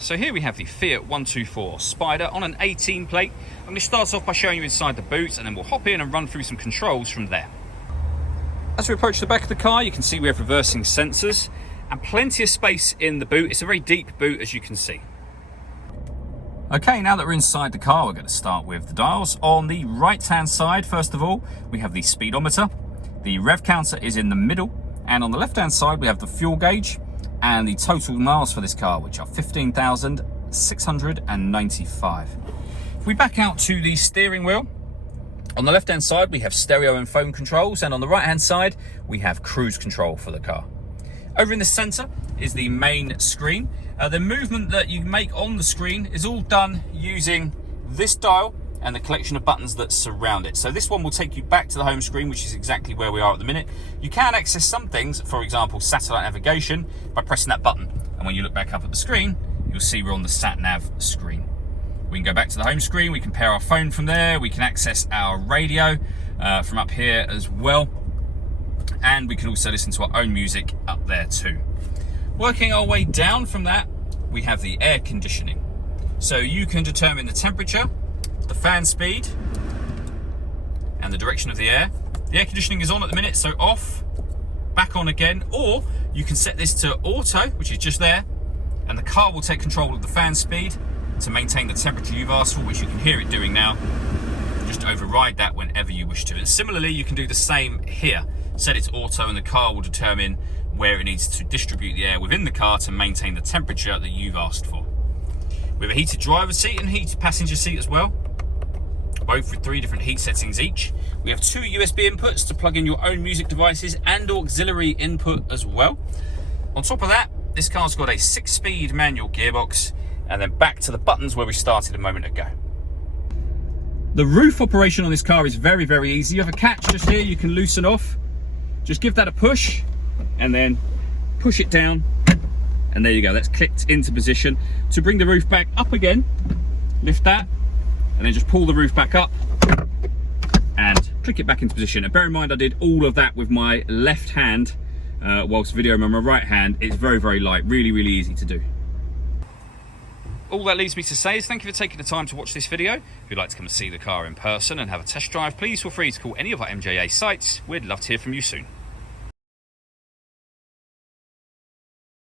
So here we have the Fiat 124 Spider on an 18 plate. I'm going to start off by showing you inside the boot, and then we'll hop in and run through some controls from there. As we approach the back of the car, you can see we have reversing sensors and plenty of space in the boot. It's a very deep boot, as you can see. Okay, now that we're inside the car, we're going to start with the dials. On the right hand side, first of all, we have the speedometer. The rev counter is in the middle, and on the left hand side we have the fuel gauge and the total miles for this car, which are 15,695. If we back out to the steering wheel, on the left hand side we have stereo and phone controls, and on the right hand side we have cruise control for the car. Over in the center is the main screen. The movement that you make on the screen is all done using this dial and the collection of buttons that surround it. So this one will take you back to the home screen, which is exactly where we are at the minute. You can access some things, for example satellite navigation, by pressing that button, and when you look back up at the screen you'll see we're on the sat nav screen. We can go back to the home screen, we can pair our phone from there, we can access our radio from up here as well, and we can also listen to our own music up there too. Working our way down from that, we have the air conditioning. So you can determine the temperature, the fan speed, and the direction of the air. The air conditioning is on at the minute, so off, back on again, or you can set this to auto, which is just there, and the car will take control of the fan speed to maintain the temperature you've asked for, which you can hear it doing now. Just override that whenever you wish to. And similarly, you can do the same here. Set it to auto and the car will determine where it needs to distribute the air within the car to maintain the temperature that you've asked for. We have a heated driver's seat and heated passenger seat as well, both with 3 different heat settings each. We have 2 USB inputs to plug in your own music devices and auxiliary input as well. On top of that, this car's got a 6-speed manual gearbox, and then back to the buttons where we started a moment ago. The roof operation on this car is very, very easy. You have a catch just here you can loosen off. Just give that a push and then push it down, and there you go, that's clicked into position. To bring the roof back up again, lift that and then just pull the roof back up and click it back into position. And bear in mind I did all of that with my left hand whilst videoing on my right hand. It's very, very light, really, really easy to do. All that leaves me to say is thank you for taking the time to watch this video. If you'd like to come and see the car in person and have a test drive, please feel free to call any of our MJA sites. We'd love to hear from you soon.